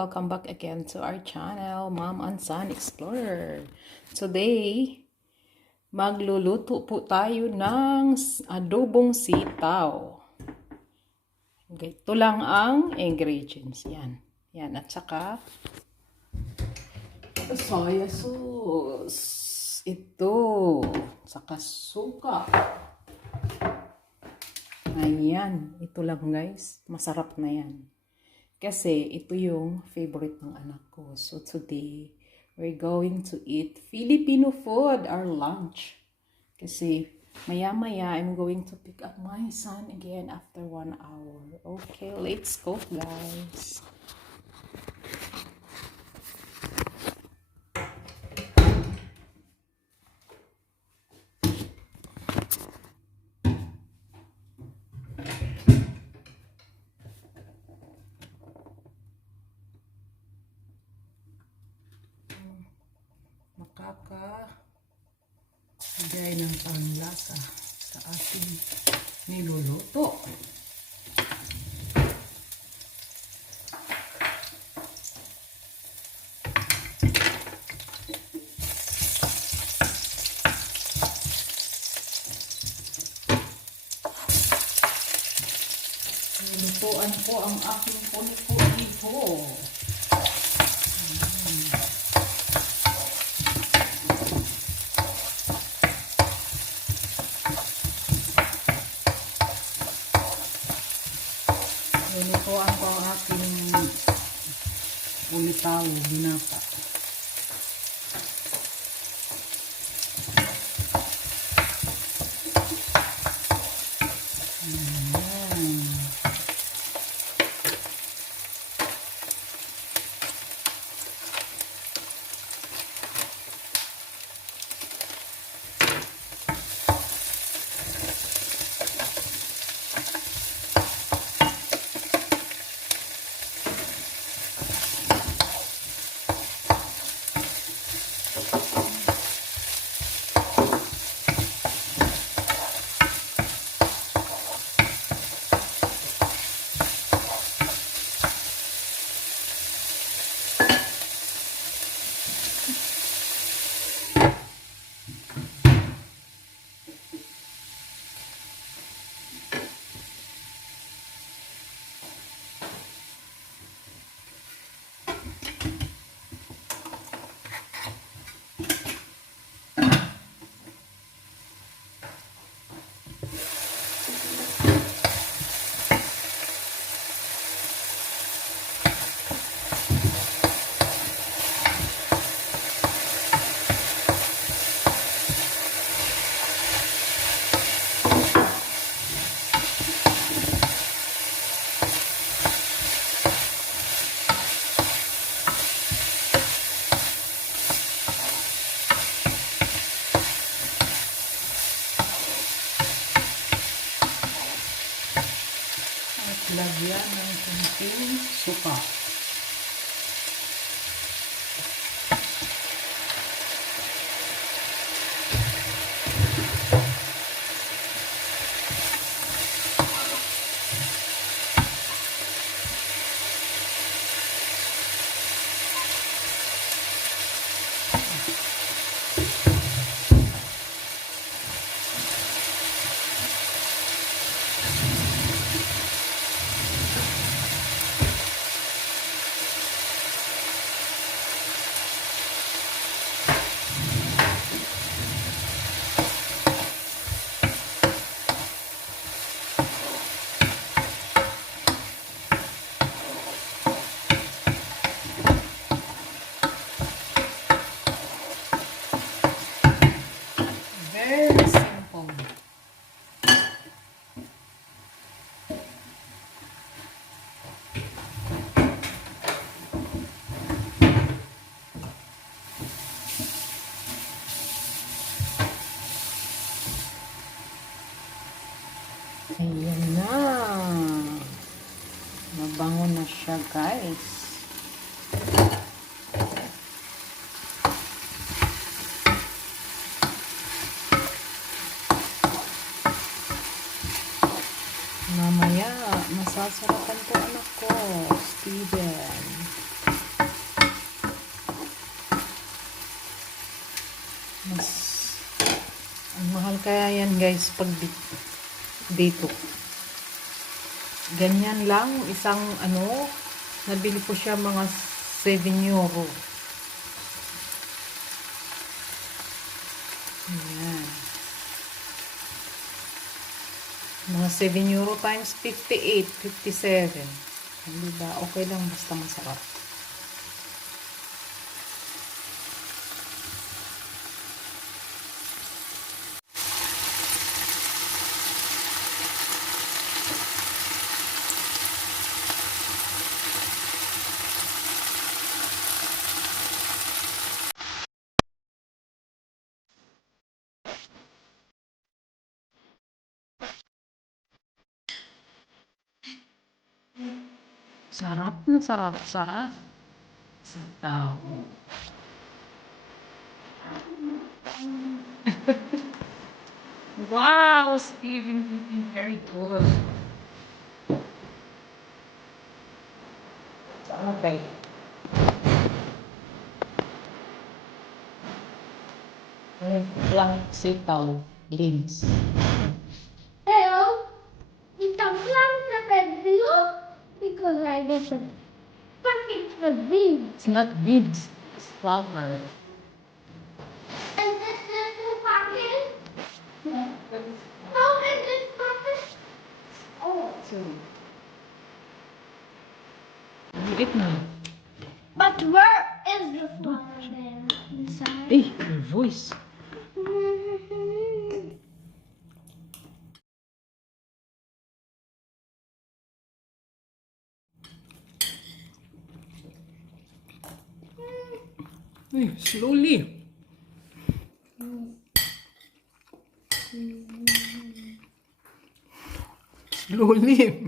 welcome back again to our channel, Mom and Son Explorer. Today, magluluto po tayo ng adobong sitaw. Okay, ito lang ang ingredients. Yan. Yan. At saka, soya sauce. Ito. Saka suka. Ayan. Ito lang guys. Masarap na yan. Kasi ito yung favorite ng anak ko. So today, we're going to eat Filipino food, our lunch. Kasi maya-maya, I'm going to pick up my son again after 1 hour. Okay, let's go guys. Makakabigay ng panglasa sa ating niluluto. Nilutuan ko ang aking puni-puni. Nilutuan ko ang aking ulitaw, binata. Lagyan ng kunting suka. Kaya yan guys, pag dito. Ganyan lang, isang nabili ko siya mga 7 euro. Ayan. Mga 7 euro times 58, 57. Diba? Okay lang, basta masarap. Sarap na sarap sa tao. Wow, Steven, very good. Okay. Lang sitaw, beans. Hello, you can plant the beans because I listen. Fucking the beans. It's not beans, it's flour. And this little pocket. No, and this pocket. Oh, Liit na. but where is the flower there inside? Eh, your voice. Eh, slowly. Slowly.